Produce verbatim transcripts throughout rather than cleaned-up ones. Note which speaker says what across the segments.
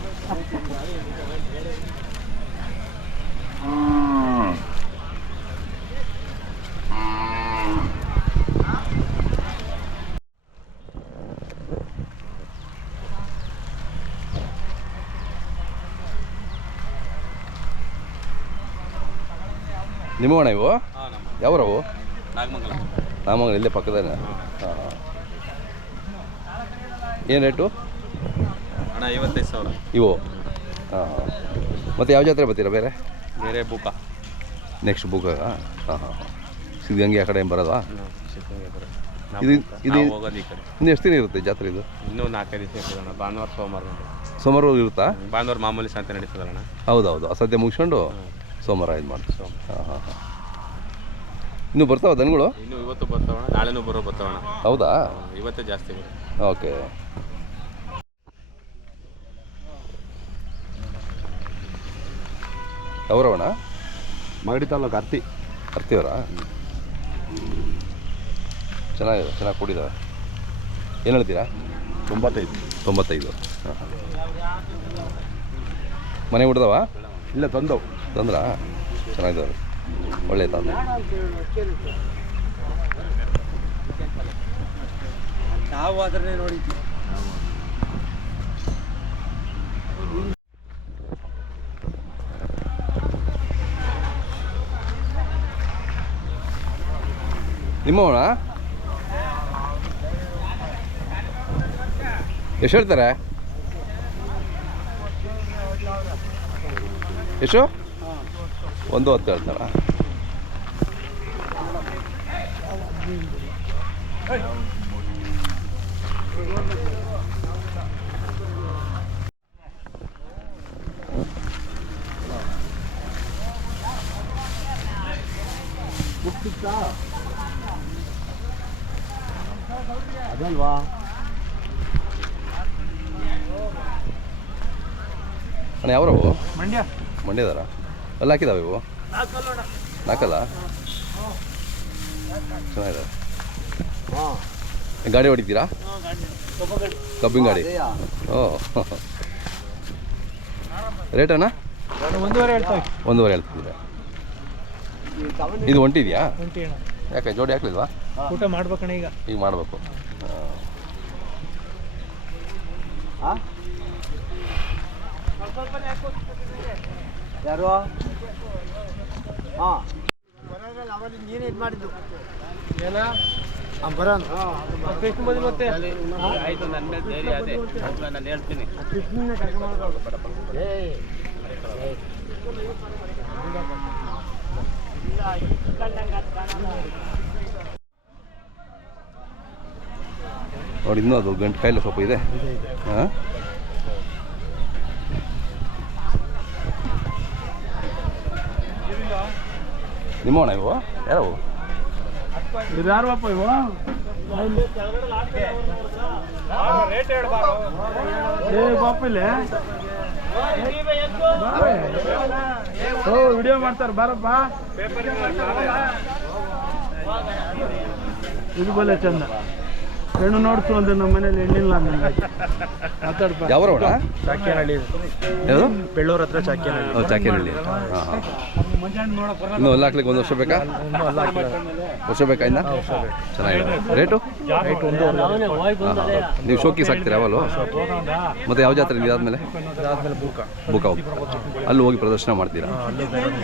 Speaker 1: ನಿಮ್ಮವಣ್ಣ ಇವು ಯಾವ್ರವು?
Speaker 2: ನಾಗಮಂಗಲ.
Speaker 1: ನಾಗಮಂಗಲ ಇಲ್ಲೇ ಪಕ್ಕದಲ್ಲಿ. ಹಾಂ ಹಾಂ. ಏನು ರೇಟು
Speaker 2: ಅಣ್ಣ? ಐವತ್ತೈದು ಸಾವಿರ
Speaker 1: ಇವು. ಹಾಂ ಹಾಂ. ಮತ್ತು ಯಾವ ಜಾತ್ರೆ ಬರ್ತೀರಾ ಬೇರೆ?
Speaker 2: ಬೇರೆ ಬೂಕ
Speaker 1: ನೆಕ್ಸ್ಟ್ ಬುಕ್ಕಾಗ? ಹಾಂ ಹಾಂ ಹಾಂ. ಸಿದ್ಧಗಂಗೆ ಆ ಕಡೆ ಏನು ಬರೋದಾ? ಇದು ಇದು
Speaker 2: ಹೋಗೋದು ಈ ಕಡೆ.
Speaker 1: ಇನ್ನು ಎಷ್ಟು ದಿನ ಇರುತ್ತೆ ಜಾತ್ರೆ ಇದು?
Speaker 2: ಇನ್ನೂ ನಾಲ್ಕೈದು ದಿವಸ ಇರ್ತದಣ್ಣ. ಭಾನುವಾರ ಸೋಮವಾರ
Speaker 1: ಸೋಮವಾರ ಇರುತ್ತಾ?
Speaker 2: ಭಾನುವಾರ ಮಾಮೂಲಿ ಸಂತೆ ನಡೀತದಣ್ಣ.
Speaker 1: ಹೌದೌದು, ಅಸದ್ಯ ಮುಗಿಸ್ಕೊಂಡು ಸೋಮವಾರ ಇದು ಮಾಡಿ. ಹಾಂ ಹಾಂ ಹಾಂ. ಇನ್ನೂ ಬರ್ತಾವ ದನಗಳು?
Speaker 2: ಇನ್ನು ಇವತ್ತು ಬರ್ತಾವಣ, ನಾಳೆನೂ ಬರೋ ಬರ್ತಾವಣ.
Speaker 1: ಹೌದಾ?
Speaker 2: ಇವತ್ತೇ ಜಾಸ್ತಿ ಬರುತ್ತೆ.
Speaker 1: ಓಕೆ. ಅವರವಣ?
Speaker 3: ಮಗಡಿ ತಾಲೂಕು ಅರ್ತಿ.
Speaker 1: ಅರ್ತಿಯವರಾ? ಚೆನ್ನಾಗಿದೆ, ಚೆನ್ನಾಗಿ ಕೂಡಿದಾವೆ. ಏನು ಹೇಳ್ತೀರಾ?
Speaker 3: ತೊಂಬತ್ತೈದು.
Speaker 1: ತೊಂಬತ್ತೈದು. ಹಾಂ ಹಾಂ. ಮನೆ ಹುಡ್ದವ?
Speaker 3: ಇಲ್ಲ, ತಂದವು.
Speaker 1: ತಂದ್ರಾ? ಚೆನ್ನಾಗಿದ್ದಾವೆ, ಒಳ್ಳೆ ತಂದೆ.
Speaker 4: ನಾವು ಅದನ್ನೇ ನೋಡಿದ್ವಿ.
Speaker 1: ನಿಮ್ಮವಣ? ಎಷ್ಟು ಹೇಳ್ತಾರೆ? ಎಷ್ಟು? ಒಂದು ಹತ್ತು ಹೇಳ್ತಾರ?
Speaker 3: ಅದಲ್ವಾ?
Speaker 1: ಅಣ್ಣ ಯಾವ್ರವು?
Speaker 4: ಮಂಡ್ಯ.
Speaker 1: ಮಂಡ್ಯದಾರ? ಅಲ್ಲಿ ಹಾಕಿದಾವೆ ಇವು? ನಾಲ್ಕಲ್ಲ? ಚೆನ್ನಾಗಿದೆ. ಗಾಡಿ ಹೊಡಿತೀರಾ? ಕಬ್ಬಿನ ಗಾಡಿ. ಓ, ರೇಟ್ ಅಣ್ಣ?
Speaker 4: ಒಂದೂವರೆ ಹೇಳ್ತಾರೆ.
Speaker 1: ಒಂದೂವರೆ ಹೇಳ್ತಿದ್ದೀರಾ? ಇದು ಒಂಟಿದೆಯಾ? ಯಾಕೆ ಜೋಡಿ ಹಾಕ್ಲಿಲ್ವಾ?
Speaker 4: ಊಟ ಮಾಡ್ಬೇಕಣ್ಣ ಈಗ.
Speaker 1: ಈಗ ಮಾಡಬೇಕು.
Speaker 3: ಯಾರು? ಹಾಂ,
Speaker 4: ನೀನು ಇದು ಮಾಡಿದ್ದು ಏನ? ಬರೋಣ ಎಷ್ಟು ಮಂದಿ ಮತ್ತೆ?
Speaker 2: ಆಯಿತು, ನನ್ನ ಮೇಲೆ ಧೈರ್ಯ ಅದೇ, ನಾನು ಹೇಳ್ತೀನಿ.
Speaker 1: ನೋಡಿ, ಇನ್ನೂ ಅದು ಗಂಟು ಕಾಯಿಲೆ ಸ್ವಲ್ಪ ಇದೆ. ಹಾಂ, ನಿಮ್ಮವಣ ಇವು? ಯಾರವು?
Speaker 3: ಇದು ಯಾರಪ್ಪ ಇವು? ಏ ಬಾಪಿಲ್ಲ, ಓ ವಿಡಿಯೋ ಮಾಡ್ತಾರೆ ಬಾರಪ್ಪ. ಇದು ಬಲೆ ಚಂದ. ಹೆಣ್ಣು ನೋಡ್ತು ಅಂದ್ರೆ ನಮ್ಮ ಮನೇಲಿ ಹೆಣ್ಣಿಲ್ಲ ಮಾತಾಡ್ಪ.
Speaker 1: ಯಾವ್ರವಣ?
Speaker 3: ಚಾಕ್ಯನಹಳ್ಳಿ.
Speaker 1: ಯಾವುದು?
Speaker 3: ಬೆಳ್ಳೂರ ಹತ್ರ ಚಾಕ್ಯನಹಳ್ಳಿ.
Speaker 1: ಓ, ಚಾಕೇನಹಳ್ಳಿ. ಹಾಂ ಹಾಂ. ಇನ್ನೂ ಅಲ್ಲಿ ಹಾಕ್ಲಿಕ್ಕೆ ಒಂದು ವರ್ಷ ಬೇಕಾ? ವರ್ಷ ಬೇಕಾ ಇನ್ನ? ಚೆನ್ನಾಗಿದೆ. ರೇಟು?
Speaker 3: ರೈಟ್ ಒಂದು.
Speaker 1: ನೀವು ಶೋಕೀಸ್ ಹಾಕ್ತೀರಾ ಯಾವಲ್ಲೂ? ಮತ್ತು ಯಾವ ಜಾತ್ರೆ ಇದಾದ್ಮೇಲೆ?
Speaker 3: ಅದಾದ್ಮೇಲೆ ಬೂಕ
Speaker 1: ಬುಕ್ ಹೋಗಿ ಅಲ್ಲಿ ಹೋಗಿ ಪ್ರದರ್ಶನ ಮಾಡ್ತೀರಾ? ಹಾಂ.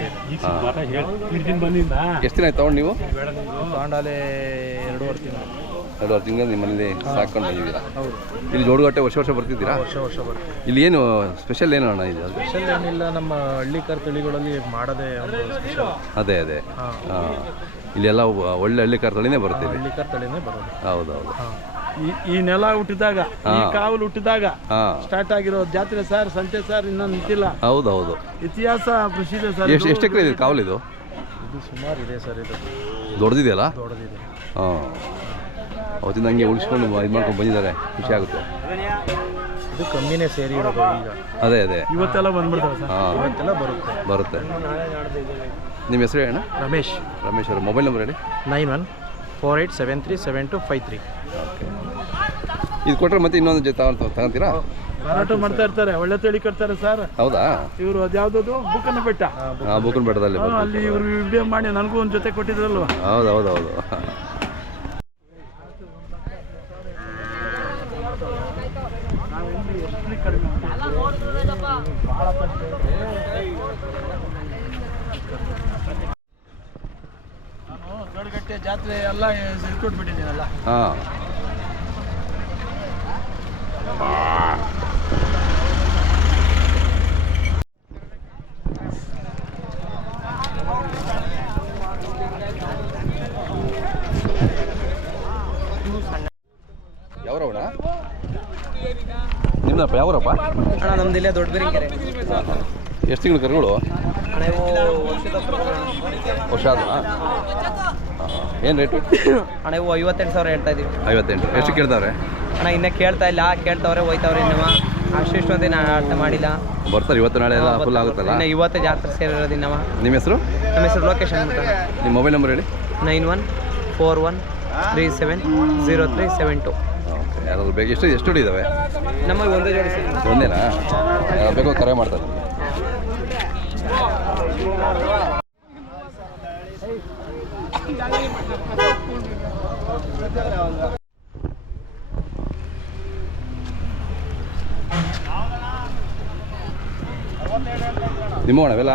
Speaker 1: ಎಷ್ಟು ದಿನ ಆಯ್ತು ತೊಗೊಂಡು ನೀವು?
Speaker 3: ತಾಂಡಾಲೆ ಎರಡೂವರೆ ತಿಂಗಳು.
Speaker 1: ಎರಡುವರೆ ತಿಂಗಳು ನಿಮ್ಮಲ್ಲಿ ಸಾಕೊಂಡು ಬಂದಿದ್ದೀರಾ?
Speaker 3: ಹೌದು.
Speaker 1: ಇಲ್ಲಿ ಜೋಡುಗಟ್ಟೆ ವರ್ಷ ವರ್ಷ ಬರ್ತಿದ್ದೀರಾ?
Speaker 3: ವರ್ಷ ವರ್ಷ ಬರ್ತದೆ.
Speaker 1: ಇಲ್ಲಿ ಏನು ಸ್ಪೆಷಲ್ ಏನು ಅಣ್ಣ ಇದು?
Speaker 3: ಸ್ಪೆಷಲ್ ಏನಿಲ್ಲ, ನಮ್ಮ ಹಳ್ಳಿಕರ್ ತಳಿಗಳಲ್ಲಿ ಮಾಡೋದೇ ಒಂದು ಸ್ಪೆಷಲ್.
Speaker 1: ಅದೇ ಅದೇ.
Speaker 3: ಹಾಂ,
Speaker 1: ಹಾಂ. ಇಲ್ಲೆಲ್ಲ ಒಳ್ಳೆ ಹಳ್ಳಿಕಾರ್ ತಳಿನೇ ಬರುತ್ತೆ ಇಲ್ಲಿ.
Speaker 3: ಹಳ್ಳಿಕರ್ ತಳಿನೇ ಬರೋದು.
Speaker 1: ಹೌದೌದು.
Speaker 3: ಈ ಈ ನೆಲ ಹುಟ್ಟಿದಾಗ, ಈ ಕಾವಲು ಹುಟ್ಟಿದಾಗ
Speaker 1: ಹಾಂ
Speaker 3: ಸ್ಟಾರ್ಟ್ ಆಗಿರೋ ಜಾತ್ರೆ ಸರ್, ಸಂತೆ ಸರ್, ಇನ್ನೂ ನಿಂತಿಲ್ಲ.
Speaker 1: ಹೌದೌದು.
Speaker 3: ಇತಿಹಾಸ ಪ್ರಸಿದ್ಧ ಸರ್.
Speaker 1: ಎಷ್ಟು ಎಷ್ಟು ಎಕರೆ ಇದೆ ಕಾವಲಿದು?
Speaker 3: ಇದು ಸುಮಾರು ಇದೆ ಸರ್. ಇದು
Speaker 1: ದೊಡ್ಡದಿದೆಯಲ್ಲ?
Speaker 3: ದೊಡ್ಡದಿದೆ.
Speaker 1: ಹಾಂ. ಅವತ್ತಿಂದ ಹಂಗೆ ಉಳಿಸ್ಕೊಂಡು ಇದು ಮಾಡ್ಕೊಂಡು ಬಂದಿದ್ದಾರೆ, ಖುಷಿ ಆಗುತ್ತೆ.
Speaker 3: ಇದು ಕಮ್ಮಿನೇ ಸೇರಿ ಇರೋದು ಈಗ.
Speaker 1: ಅದೇ ಅದೇ.
Speaker 3: ಇವತ್ತೆಲ್ಲ ಬಂದ್ಬಿಡ್ತಾರೆ ಸರ್.
Speaker 1: ಹಾಂ,
Speaker 3: ಇವತ್ತೆಲ್ಲ ಬರುತ್ತೆ
Speaker 1: ಬರುತ್ತೆ. ನಿಮ್ಮ ಹೆಸರು ಹೇಳಣ್ಣ?
Speaker 3: ರಮೇಶ್.
Speaker 1: ರಮೇಶ್ ಅವರು ಮೊಬೈಲ್ ನಂಬರ್ ಹೇಳಿ.
Speaker 3: Nine one four eight seven three seven two five three.
Speaker 1: Okay. ಇದು ಕೊಟ್ಟರೆ ಮತ್ತೆ ಇನ್ನೊಂದು ಜೊತೆ ತಗೊಳ್ತೀರಾ?
Speaker 3: ಮಾರಾಟ ಮಾಡ್ತಾ ಇರ್ತಾರೆ, ಒಳ್ಳೆ ತಳಿ ಕಟ್ತಾರೆ ಸರ್
Speaker 1: ಹೌದಾ?
Speaker 3: ಇವರು ಅದ್ಯಾವ್ದು ಬುಕ್ಕನ್ನ ಬೆಟ್ಟ,
Speaker 1: ಹಾಂ ಬೂಕನ್ ಬೆಟ್ಟದಲ್ಲಿ
Speaker 3: ಹಾ, ಅಲ್ಲಿ ಇವರು ವಿಡಿಯೋ ಮಾಡಿ ನನಗೂ ಒಂದು ಜೊತೆ ಕೊಟ್ಟಿದ್ರಲ್ವ.
Speaker 1: ಹೌದು ಹೌದು ಹೌದು.
Speaker 3: ನಾನು ಗಡ್ಗಟ್ಟೆ ಜಾತ್ರೆ ಎಲ್ಲ ಇಟ್ಕೊಟ್ಬಿಟ್ಟಿದ್ದೀನಲ್ಲ.
Speaker 1: ಹಾಂ ಯಾವ್ರವಣ ನಿಮ್ದಪ್ಪ? ಯಾವ್ರಪ್ಪ?
Speaker 4: ಅಣ್ಣ ನಮ್ದು ಇಲ್ಲೇ ದೊಡ್ಡ ಬೆರಿಂಕೆರೆ.
Speaker 1: ಎಷ್ಟು ತಿಂಗಳು ಕರುಗಳು?
Speaker 4: ಅಣ್ಣ ಇವು ವರ್ಷದ
Speaker 1: ವರ್ಷ ಆದ? ಏನು ರೇಟು?
Speaker 4: ಅಣ್ಣ ಇವು ಐವತ್ತೆಂಟು ಸಾವಿರ ಹೇಳ್ತಾ ಇದೀವಿ.
Speaker 1: ಐವತ್ತೆಂಟು. ಎಷ್ಟು ಕೇಳ್ತಾವ್ರೆ?
Speaker 4: ಅಣ್ಣ ಇನ್ನೂ ಕೇಳ್ತಾ ಇಲ್ಲ, ಕೇಳ್ತಾವ್ರೆ ಹೋಯ್ತಾವ್ರೆ ಇನ್ನವ. ಅಷ್ಟಿಷ್ಟು ಅಂತ ನಾನು ಅರ್ಥ ಮಾಡಿಲ್ಲ.
Speaker 1: ಬರ್ತಾರೆ ಇವತ್ತು ನಾಳೆ ಎಲ್ಲ ಫುಲ್ ಆಗುತ್ತಲ್ಲ.
Speaker 4: ಇನ್ನು ಇವತ್ತೇ ಜಾತ್ರೆ ಸೇರಿರೋದು ಇನ್ನವ.
Speaker 1: ನಿಮ್ಮ ಹೆಸರು?
Speaker 4: ನಮ್ಮ ಹೆಸರು ಲೊಕೇಶನ್ ಅಂತ.
Speaker 1: ನಿಮ್ಮ ಮೊಬೈಲ್ ನಂಬರ್ ಹೇಳಿ.
Speaker 4: Nine one four one three seven zero three seven two.
Speaker 1: Okay. ಯಾರಾದ್ರು ಬೇಕು? ಎಷ್ಟು ಎಷ್ಟು ಇದ್ದಾವೆ?
Speaker 4: ನಮಗೆ ಒಂದೇ ಜೋಡಿ ಸಿಗುತ್ತೆ.
Speaker 1: ಒಂದೇನಾ? ಯಾರು ಬೇಕೋ ಕರೆ ಮಾಡ್ತಾರೆ. ನಿಮ್ಮ ಅವೆಲ್ಲ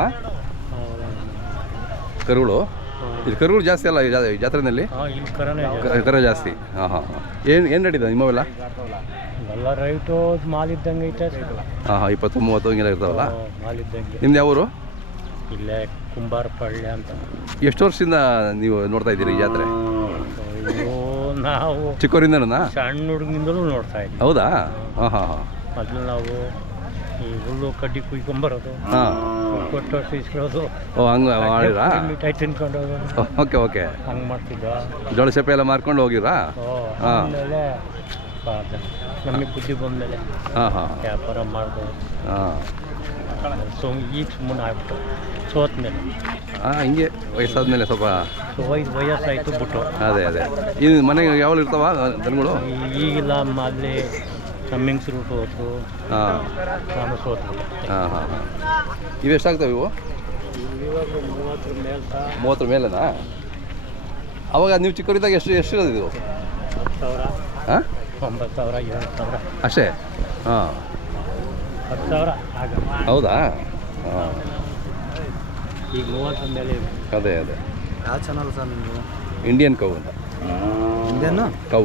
Speaker 1: ಕರುಗಳು? ಇದು ಕರುಗಳು ಜಾಸ್ತಿ ಅಲ್ಲ ಈ ಜಾ- ಈ ಜಾತ್ರೆಯಲ್ಲಿ? ಕ- ಕರು ಜಾಸ್ತಿ. ಹಾಂ ಹಾಂ ಹಾಂ. ಏನು ಏನು ರೇಟ್ ಇದೆ ನಿಮ್ಮವೆಲ್ಲ?
Speaker 5: ಎಲ್ಲ ರೈಟು ಮಾಲ್ ಇದ್ದಂಗೆ ಐತೆ
Speaker 1: ಹಾಂ ಹಾಂ. ಇಪ್ಪತ್ತು ಮೂವತ್ತು ಹಿಂಗೆಲ್ಲ ಇರ್ತಾವಲ್ಲ.
Speaker 5: ಮಾಲ್ ಇದ್ದಂಗೆ.
Speaker 1: ನಿಮ್ದು ಯಾವ ಊರು?
Speaker 5: ಇಲ್ಲೇ ಕುಂಬಾರಪಳ್ಳಿ ಅಂತ.
Speaker 1: ಎಷ್ಟು ವರ್ಷದಿಂದ ನೀವು ನೋಡ್ತಾ ಇದ್ದೀರಿ ಈ ಜಾತ್ರೆ?
Speaker 5: ಅಯ್ಯೋ ನಾವು
Speaker 1: ಚಿಕ್ಕವರಿಂದನಾ?
Speaker 5: ಸಣ್ಣ ಹುಡುಗಿಂದಲೂ ನೋಡ್ತಾ ಇದ್ವಿ.
Speaker 1: ಹೌದಾ? ಹಾಂ ಹಾಂ ಹಾಂ.
Speaker 5: ಮೊದಲು ನಾವು ಈ ಹುಲ್ಲು ಕಡ್ಡಿ ಕುಯ್ಕೊಂಬರೋದು,
Speaker 1: ಹಾಂ.
Speaker 5: ಕೊಟ್ಟು ಇಸ್ಕೊಳ್ಳೋದು,
Speaker 1: ಓ ಹಂಗೆ ಮಾಡಿರಾ?
Speaker 5: ಮಿಠಾಯಿ ತಿನ್ಕೊಂಡು ಹೋಗೋದು,
Speaker 1: ಓಕೆ ಓಕೆ.
Speaker 5: ಹಂಗೆ ಮಾಡ್ತಿದ್ದ.
Speaker 1: ಜೋಳ ಸೆಪ್ಪೆ ಎಲ್ಲ ಮಾರ್ಕೊಂಡು ಹೋಗಿರಾ?
Speaker 5: ಓ
Speaker 1: ಹಾಂ.
Speaker 5: ಆಮೇಲೆ ನಮಗೆ ಬುದ್ಧಿ ಬಂದಮೇಲೆ
Speaker 1: ಹಾಂ ಹಾಂ
Speaker 5: ವ್ಯಾಪಾರ ಮಾಡಿದೆ.
Speaker 1: ಹಾಂ
Speaker 5: ಸೊ ಈಗ ಸುಮ್ಮನೆ ಆಗ್ಬಿಟ್ಟು ಸೋತ ಮೇಲೆ.
Speaker 1: ಹಾಂ ಹಿಂಗೆ ವಯಸ್ಸಾದ್ಮೇಲೆ ಸ್ವಲ್ಪ
Speaker 5: ಸೊ ವಯಸ್ಸು ವಯಸ್ಸಾಯಿತು ಬಿಟ್ಟು.
Speaker 1: ಅದೇ ಅದೇ. ಇದು ಮನೆಗೆ ಯಾವಾಗ ಇರ್ತಾವ ದನಗಳು?
Speaker 5: ಈಗಿಲ್ಲ ಅಲ್ಲಿ ನಮ್ಮ ಹೆಂಗಸ್ರು ಹೋದ್ರು,
Speaker 1: ಹಾಂ
Speaker 5: ನಾನು ಸೋತು.
Speaker 1: ಹಾಂ ಹಾಂ ಹಾಂ. ಇವು ಎಷ್ಟಾಗ್ತವೆ ಇವು?
Speaker 5: ಇವಾಗ ಮೂವತ್ತರ ಮೇಲೆ
Speaker 1: ಮೂವತ್ತರ ಮೇಲೆನಾ? ಅವಾಗ ನೀವು ಚಿಕ್ಕವರಿದ್ದಾಗ ಎಷ್ಟು ಎಷ್ಟು ಇರೋದು ಇದು?
Speaker 5: ಹತ್ತು ಸಾವಿರ,
Speaker 1: ಹಾಂ
Speaker 5: ಒಂಬತ್ತು ಸಾವಿರ, ಏಳು ಸಾವಿರ
Speaker 1: ಅಷ್ಟೇ? ಹಾಂ.
Speaker 5: ಹತ್ತು ಸಾವಿರ ಆಗ.
Speaker 1: ಹೌದಾ? ಹಾಂ.
Speaker 5: ಈಗ ಮೂವತ್ತರ ಮೇಲೆ.
Speaker 1: ಅದೇ ಅದೇ.
Speaker 4: ಯಾವ ಚಾನಲ್ ಸರ್ ನಿಮ್ಮದು?
Speaker 1: ಇಂಡಿಯನ್ ಕೌ ಅಂತ.
Speaker 4: Indian
Speaker 1: cow.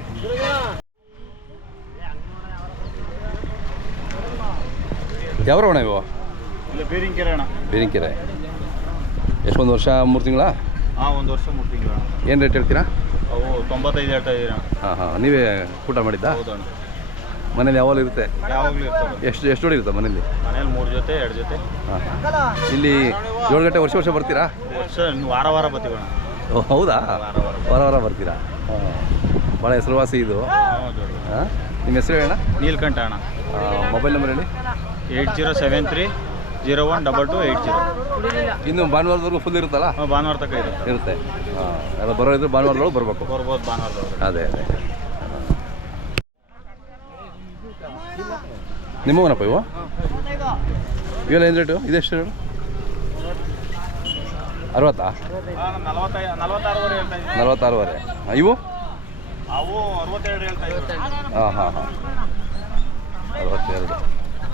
Speaker 1: ಯಾವ್ರವಣ ಇವು?
Speaker 3: ಬೇರಿಂಕೆರೆ ಅಣ್ಣ.
Speaker 1: ಬೇರಿಂಕೆರೆ. ಎಷ್ಟೊಂದು ವರ್ಷ? ಮೂರು ತಿಂಗಳ?
Speaker 3: ಹಾಂ, ಒಂದು ವರ್ಷ ಮೂರು ತಿಂಗಳು.
Speaker 1: ಏನು ರೇಟ್ ಹೇಳ್ತೀರಾ?
Speaker 3: ಅವು ತೊಂಬತ್ತೈದು ಹೇಳ್ತಾ ಇದ್ದೀರಾ?
Speaker 1: ಹಾಂ ಹಾಂ. ನೀವೇ ಊಟ ಮಾಡಿದ್ದಾ?
Speaker 3: ಹೌದಣ್ಣ.
Speaker 1: ಮನೇಲಿ ಯಾವಾಗಲೂ ಇರುತ್ತೆ?
Speaker 3: ಯಾವಾಗಲೂ ಇರ್ತದೆ.
Speaker 1: ಎಷ್ಟು ಎಷ್ಟು ಜೋಡಿ ಇರುತ್ತೆ ಮನೇಲಿ?
Speaker 3: ಮನೇಲಿ ಮೂರು ಜೊತೆ, ಎರಡು ಜೊತೆ.
Speaker 1: ಹಾಂ. ಇಲ್ಲಿ ಏಳು ಗಂಟೆ ವರ್ಷ ವರ್ಷ ಬರ್ತೀರಾ?
Speaker 3: ವರ್ಷ ವಾರ ವಾರ ಬರ್ತೀವಣ್ಣ.
Speaker 1: ಓ ಹೌದಾ?
Speaker 3: ವಾರ ವಾರ
Speaker 1: ವಾರ ವಾರ ಬರ್ತೀರಾ? ಭಾಳ ಹೆಸರುವಾಸಿ ಇದು.
Speaker 3: ಹೌದು.
Speaker 1: ಹಾಂ. ನಿಮ್ಮ ಹೆಸರು ಹೇಳೋಣ?
Speaker 3: ನೀಲ್ಕಂಠ ಅಣ್ಣ.
Speaker 1: ಮೊಬೈಲ್ ನಂಬರ್ ಹೇಳಿ.
Speaker 3: Eight zero seven three zero one double two eight zero.
Speaker 1: ಇನ್ನು ಭಾನುವಾರದವರೆಗೂ ಫುಲ್ ಇರುತ್ತಲ್ಲ?
Speaker 3: ಹಾಂ, ಭಾನುವಾರ ತನಕ ಇರುತ್ತೆ.
Speaker 1: ಇರುತ್ತೆ. ಹಾಂ. ಎಲ್ಲ ಬರೋ ಇದ್ರೆ ಭಾನುವಾರದೊಳಗೆ ಬರಬೇಕು.
Speaker 3: ಬರ್ಬೋದು ಭಾನುವಾರದವ್ರು.
Speaker 1: ಅದೇ ಅದೇ. ನಿಮ್ಮವನಪ್ಪ ಇವು? ಇವೆಲ್ಲ ಏನು ರೇಟು? ಇದೆಷ್ಟು ರೇಟು? ಅರವತ್ತಾ?
Speaker 3: ನಲವತ್ತೈದು ನಲವತ್ತಾರುವರೆ ಹೇಳ್ತಾ ಇದ್ದೀವಿ.
Speaker 1: ನಲವತ್ತಾರುವರೆ. ಇವು?
Speaker 3: ಅವು ಅರವತ್ತೆರಡು ಹೇಳ್ತಾ ಇದ್ದೀವಿ.
Speaker 1: ಹಾಂ ಹಾಂ ಹಾಂ. ಅರವತ್ತೆರಡು.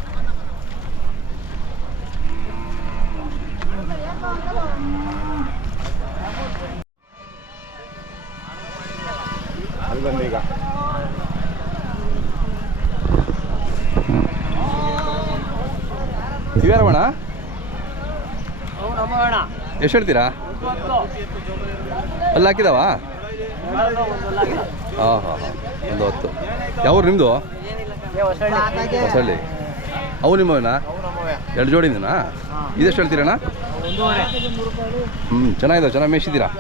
Speaker 1: ಅಲ್ಲಿ ಬಂದು ಈಗ ಇವ್ಯಾರವಣ? ಎಷ್ಟು ಹೇಳ್ತೀರಾ? ಅಲ್ಲಿ ಹಾಕಿದಾವ? ಹಾಂ ಹಾಂ ಹಾಂ. ಒಂದು ಹೊತ್ತು. ಯಾವ್ರು ನಿಮ್ಮದು? ಹೊಸಳ್ಳಿ. ಅವು ನಿಮ್ಮವನಾ? ಎರಡು ಜೋಡಿನಾ? ಇದೆಷ್ಟು ಹೇಳ್ತೀರಣ್ಣ? ಹ್ಞೂ ಚೆನ್ನಾಗಿದ್ದಾವೆ, ಚೆನ್ನಾಗಿ ಮೇಯಿಸಿದ್ದೀರಾ?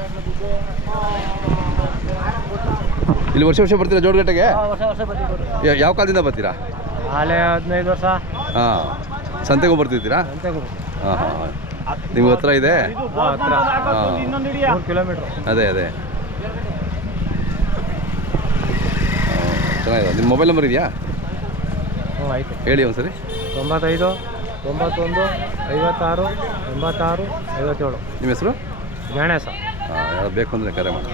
Speaker 1: ಇಲ್ಲಿ ವರ್ಷ ವರ್ಷ ಬರ್ತೀರಾ ಜೋಡಗಟ್ಟೆಗೆ? ಯಾವ ಕಾಲದಿಂದ ಬರ್ತೀರಾ?
Speaker 5: ಆಲೆ ಹದಿನೈದು ವರ್ಷ.
Speaker 1: ಹಾಂ. ಸಂತೆಗೂ ಬರ್ತಿರ್ತೀರಾ? ಹಾಂ ಹಾಂ ಹಾಂ. ನಿಮ್ಗೆ ಹತ್ರ ಇದೆ?
Speaker 5: ಹತ್ರ
Speaker 1: ಹಾಂ.
Speaker 5: ಮೂರು ಕಿಲೋಮೀಟ್ರ್.
Speaker 1: ಅದೇ ಅದೇ. ಚೆನ್ನಾಗಿದೆ. ನಿಮ್ಮ ಮೊಬೈಲ್ ನಂಬರ್ ಇದೆಯಾ?
Speaker 5: ಹ್ಞೂ ಆಯಿತು.
Speaker 1: ಹೇಳಿ ಒಂದ್ಸರಿ.
Speaker 5: ತೊಂಬತ್ತೈದು ತೊಂಬತ್ತೊಂದು ಐವತ್ತಾರು ಎಂಬತ್ತಾರು ಐವತ್ತೇಳು.
Speaker 1: ನಿಮ್ಮ ಹೆಸರು?
Speaker 5: ಗಣೇಶ.
Speaker 1: ಹಾಂ, ಯಾವ್ದು ಬೇಕು ಅಂದರೆ ಕರೆ ಮಾಡಿ.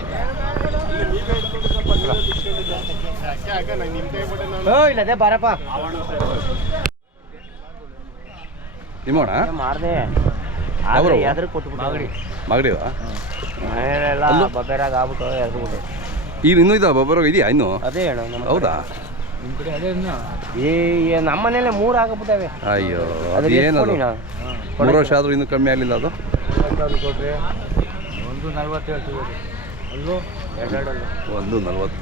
Speaker 4: ಇಲ್ಲದೆ ಬಾರಪ್ಪ
Speaker 1: ನಿಮ್ಮೋಣ
Speaker 4: ಮಾಡಿದೆ
Speaker 1: ಅವರು
Speaker 4: ಯಾವ್ದ್ರ ಕೊಟ್ಬಿಟ್ಟು ಮಾಗಡಿ
Speaker 1: ಮಾಗಡಿವಾ?
Speaker 4: ಮನೆಯಲ್ಲೆಲ್ಲ ಬಬ್ಬೆರಾಗ ಆಗ್ಬಿಟ್ಟು ಎದ್ಬಿಟ್ಟು
Speaker 1: ಈಗ ಇನ್ನೂ ಇದಾವೆ ಬಬ್ಬರ ಇದೆಯಾ ಇನ್ನೂ?
Speaker 4: ಅದೇ ಹೇಳು ನಮ್ಮ
Speaker 1: ಹೌದಾ?
Speaker 5: ನಿಮ್ಮ ಕಡೆ ಅದೇ ಇನ್ನು
Speaker 4: ಈ ನಮ್ಮ ಮನೇಲೆ ಮೂರು ಆಗಬಿಟ್ಟವೆ.
Speaker 1: ಅಯ್ಯೋ, ಅದು ಏನದು ಮೂರು ವರ್ಷ ಆದರೂ ಇನ್ನೂ ಕಮ್ಮಿ ಆಗಲಿಲ್ಲ ಅದು.
Speaker 5: ಕೊಟ್ಟರೆ ಒಂದು ನಲ್ವತ್ತು ಹೇಳ್ತೀವಿ. ಅಲ್ಲೂ ಎರಡೆರಡಲ್ಲೂ
Speaker 1: ಒಂದು ನಲ್ವತ್ತು.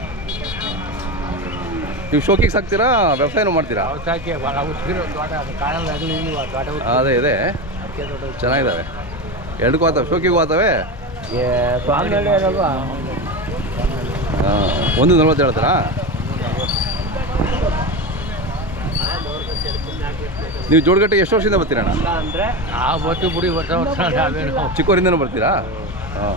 Speaker 1: ನೀವು ಶೋಕಿಗೆ ಸಾಕ್ತೀರಾ ವ್ಯವಸಾಯನೂ ಮಾಡ್ತೀರಾ?
Speaker 5: ಅವ್ರು ಸಾಕಿ ಭಾಳ ಉತ್ತಿರೋ ತೋಟ ಅದು ಕಾಣಲ್ಲ ಆಗಲಿ ಇಲ್ಲಿ ತೋಟ
Speaker 1: ಅದೇ ಇದೆ, ಚೆನ್ನಾಗಿದ್ದಾವೆ. ಎರಡಕ್ಕೂ ಆತವೆ, ಶೋಕಿಗೂ ಆತವೆ.
Speaker 4: ಸ್ವಾಮಿ ಅಲ್ವಾ?
Speaker 1: ಹಾಂ, ಒಂದು ನಲ್ವತ್ತು ಹೇಳ್ತಾರಾ? ನೀವು ಜೋಡಗಟ್ಟೆ ಎಷ್ಟು ವರ್ಷದಿಂದ ಬರ್ತೀರಣ್ಣ?
Speaker 4: ಅಂದರೆ
Speaker 5: ಆ ಬತ್ತು ಬಿಡಿ ವರ್ಷ ವರ್ಷ ಅವೇನು
Speaker 1: ಚಿಕ್ಕವರಿಂದನೂ ಬರ್ತೀರಾ? ಹಾಂ.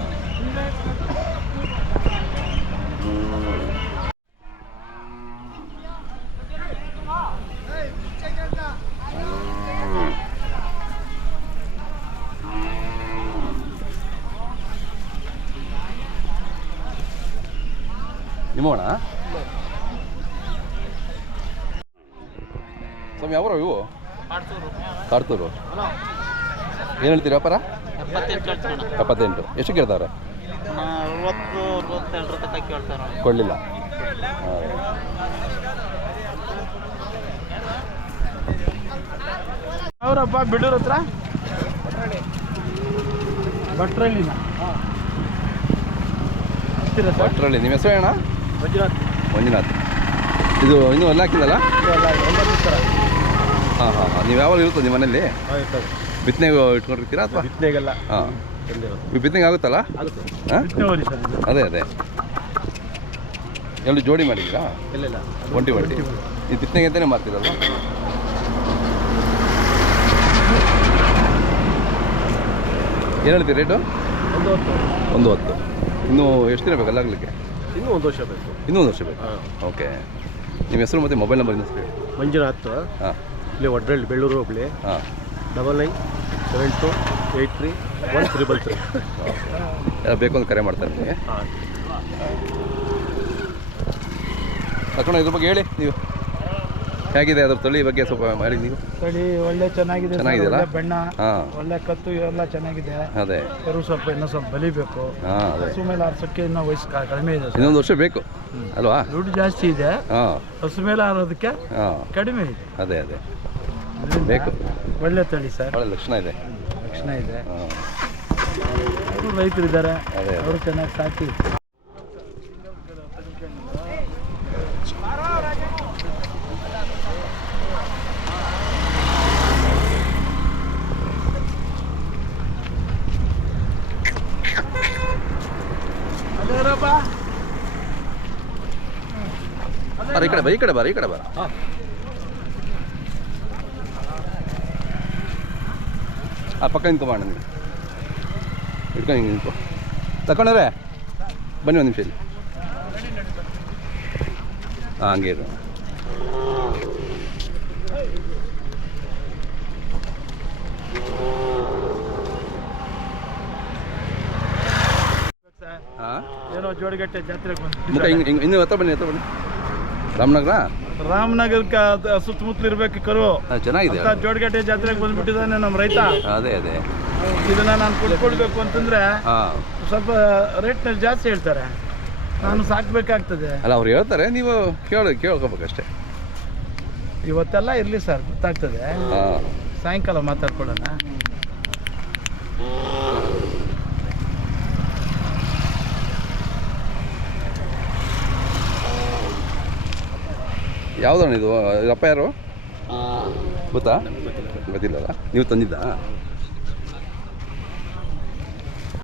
Speaker 1: ನಿಮ್ಮೋಣ ಸ್ವಾಮಿ ಯಾವ ಇವು? ಕಾರ್ತೂರು. ಏನು ಹೇಳ್ತೀರಿ ವ್ಯಾಪಾರ? ಎಪ್ಪತ್ತೆಂಟು. ಎಷ್ಟು ಕೇಳ್ತಾರೆ? ಕೊಡಲಿಲ್ಲ.
Speaker 3: ಅವರಪ್ಪ ಬಿಡೂರ್ ಹತ್ರ ಭಟ್ರಳ್ಳಿನ
Speaker 1: ಭಟ್ರಳ್ಳಿ. ನಿಮ್ಮ ಹೆಸರು ಅಣ್ಣ?
Speaker 3: ಮಂಜುನಾಥ್.
Speaker 1: ಮಂಜುನಾಥ್. ಇದು ಇನ್ನೂ ಎಲ್ಲ ಹಾಕಿಲ್ಲಲ್ಲ? ಹಾಂ ಹಾಂ ಹಾಂ. ನೀವು ಯಾವಾಗ ಇರುತ್ತೆ ನಿಮ್ಮ ಮನೇಲಿ? ಬಿತ್ತನೆಗೆ ಇಟ್ಕೊಂಡಿರ್ತೀರಾ ಅಥವಾ?
Speaker 3: ಬಿತ್ತನೆಗೆಲ್ಲ
Speaker 1: ಹಾಂ, ಈ ಬಿತ್ತನೆಗೆ ಆಗುತ್ತಲ್ಲ? ಹಾಂ, ಅದೇ ಅದೇ. ಎರಡು ಜೋಡಿ ಮಾಡಿದ್ದೀರಾ?
Speaker 3: ಇಲ್ಲ
Speaker 1: ಒಂಟಿ ಒಂಟಿ. ಈ ಬಿತ್ತನೆಗೆ ಅಂತಲೇ ಮಾಡ್ತೀರಲ್ವ? ಏನು ಹೇಳ್ತೀರಿ ರೇಟು?
Speaker 3: ಒಂದು ಹೊತ್ತು.
Speaker 1: ಒಂದು ಹೊತ್ತು. ಇನ್ನೂ ಎಷ್ಟು ದಿನ ಬೇಕು ಅಲ್ಲಾಗಲಿಕ್ಕೆ?
Speaker 3: ಇನ್ನೂ ಒಂದು ವರ್ಷ ಬೇಕು.
Speaker 1: ಇನ್ನೂ ಒಂದು ವರ್ಷ ಬೇಕು. ಓಕೆ. ನಿಮ್ಮ ಹೆಸರು ಮತ್ತು ಮೊಬೈಲ್ ನಂಬರ್ ಇನ್ನೂ ಹೇಳಿ.
Speaker 3: ಮಂಜುನಾಥ್.
Speaker 1: ಹಾಂ.
Speaker 3: ಇಲ್ಲಿ ಒಡ್ರಳ್ಳಿ ಬೆಳ್ಳೂರು ಹೋಬಳಿ.
Speaker 1: ಹಾಂ.
Speaker 3: Double nine seven two eight three one triple three.
Speaker 1: ಎಲ್ಲ ಬೇಕು ಅಂತ ಕರೆ ಮಾಡ್ತಾರೆ ನಿಮಗೆ.
Speaker 3: ಹಾಂ.
Speaker 1: ತಗೊಂಡು ಇದ್ರ ಬಗ್ಗೆ ಹೇಳಿ ನೀವು. ಹೇಗಿದೆ ಅದ್ರ ತಳಿ ಬಗ್ಗೆ ಸ್ವಲ್ಪ ಮಾಡಿ ನೀವು.
Speaker 3: ತಳಿ ಒಳ್ಳೆ ಚೆನ್ನಾಗಿದೆ.
Speaker 1: ಚೆನ್ನಾಗಿದೆಯಲ್ಲ?
Speaker 3: ಬೆಣ್ಣ
Speaker 1: ಹಾಂ,
Speaker 3: ಒಳ್ಳೆ ಕತ್ತು ಎಲ್ಲ ಚೆನ್ನಾಗಿದೆ.
Speaker 1: ಅದೇ.
Speaker 3: ಕರು ಸ್ವಲ್ಪ ಇನ್ನೂ ಸ್ವಲ್ಪ ಬಲಿಬೇಕು.
Speaker 1: ಹಾಂ, ಅದೇ.
Speaker 3: ಹಸು ಮೇಲೆ ಆರ್ಸೋಕ್ಕೆ ಇನ್ನೂ ವಯಸ್ಸು ಕ- ಕಡಿಮೆ ಇದೆ ಸರ್.
Speaker 1: ಇನ್ನೊಂದು ವರ್ಷ ಬೇಕು ಅಲ್ವಾ?
Speaker 3: ದುಡ್ಡು ಜಾಸ್ತಿ ಇದೆ.
Speaker 1: ಹಾಂ
Speaker 3: ಹಸು ಮೇಲೆ ಆರೋದಕ್ಕೆ
Speaker 1: ಹಾಂ,
Speaker 3: ಕಡಿಮೆ ಇದೆ.
Speaker 1: ಅದೇ ಅದೇ
Speaker 3: ಅದರಿಂದ
Speaker 1: ಬೇಕು.
Speaker 3: ಒಳ್ಳೆ ತಳಿ ಸರ್.
Speaker 1: ಭಾಳ ಲಕ್ಷಣ ಇದೆ.
Speaker 3: ಲಕ್ಷಣ ಇದೆ.
Speaker 1: ಹಾಂ,
Speaker 3: ಅವರು ರೈತರಿದ್ದಾರೆ,
Speaker 1: ಅದೇ ಅದೇ.
Speaker 3: ಅವರು ಚೆನ್ನಾಗಿ ಸಾಕಿ.
Speaker 1: ಬರ ಈ ಕಡೆ ಬರ ಈ ಕಡೆ ಬರ ಈ ಕಡೆ ಬರ. ಆ ಪಕ್ಕ ನಿಂತ್ಕೊ ಮಾಡೋಣ ನೀವು. ಇಟ್ಕೊಂಡು ಹಿಂಗೆ ನಿಂತ್ಕೊ. ತಗೊಂಡ್ರೆ ಬನ್ನಿ ಒಂದು ನಿಮಿಷ ಇಲ್ಲಿ. ಹಾಂ, ಹಂಗೆ ಇರು. ಹಾಂ,
Speaker 3: ಏನೋ ಜೋಡಿಗಟ್ಟೆ ಜಾತ್ರೆಗೆ
Speaker 1: ಮುಖ
Speaker 3: ಬಂದು
Speaker 1: ಹಿಂಗೆ ಹಿಂಗೆ ಇನ್ನೂ ಹತ್ರ ಬನ್ನಿ ಹತ್ರ ಬನ್ನಿ. ರಾಮನಗರ
Speaker 3: ರಾಮನಗರಕ್ಕೆ ಸುತ್ತಮುತ್ತಲು ಇರಬೇಕು ಕರು.
Speaker 1: ಹಾಂ, ಚೆನ್ನಾಗಿದೆ.
Speaker 3: ಅಂತ ಜೋಡಿಗಟ್ಟೆ ಜಾತ್ರೆಗೆ ಬಂದ್ಬಿಟ್ಟಿದ್ದಾನೆ ನಮ್ಮ ರೈತ.
Speaker 1: ಅದೇ ಅದೇ.
Speaker 3: ಇದನ್ನ ನಾನು ಕೊಡ್ಕೊಡ್ಬೇಕು ಅಂತಂದ್ರೆ
Speaker 1: ಹಾಂ,
Speaker 3: ಸ್ವಲ್ಪ ರೇಟ್ನಲ್ಲಿ ಜಾಸ್ತಿ ಹೇಳ್ತಾರೆ. ನಾನು ಸಾಕಬೇಕಾಗ್ತದೆ.
Speaker 1: ಅಲ್ಲ ಅವ್ರು ಹೇಳ್ತಾರೆ, ನೀವು ಕೇಳಿ ಕೇಳ್ಕೊಬೇಕಷ್ಟೇ.
Speaker 3: ಇವತ್ತೆಲ್ಲ ಇರಲಿ ಸರ್, ಗೊತ್ತಾಗ್ತದೆ.
Speaker 1: ಹಾಂ,
Speaker 3: ಸಾಯಂಕಾಲ ಮಾತಾಡ್ಕೊಳ್ಳೋಣ.
Speaker 1: ಯಾವುದಣ್ಣ ಇದು? ಅಪ್ಪ ಯಾರು ಗೊತ್ತಾ? ಗೊತ್ತಿಲ್ಲಲ್ಲ. ನೀವು ತಂದಿದ್ದಾ?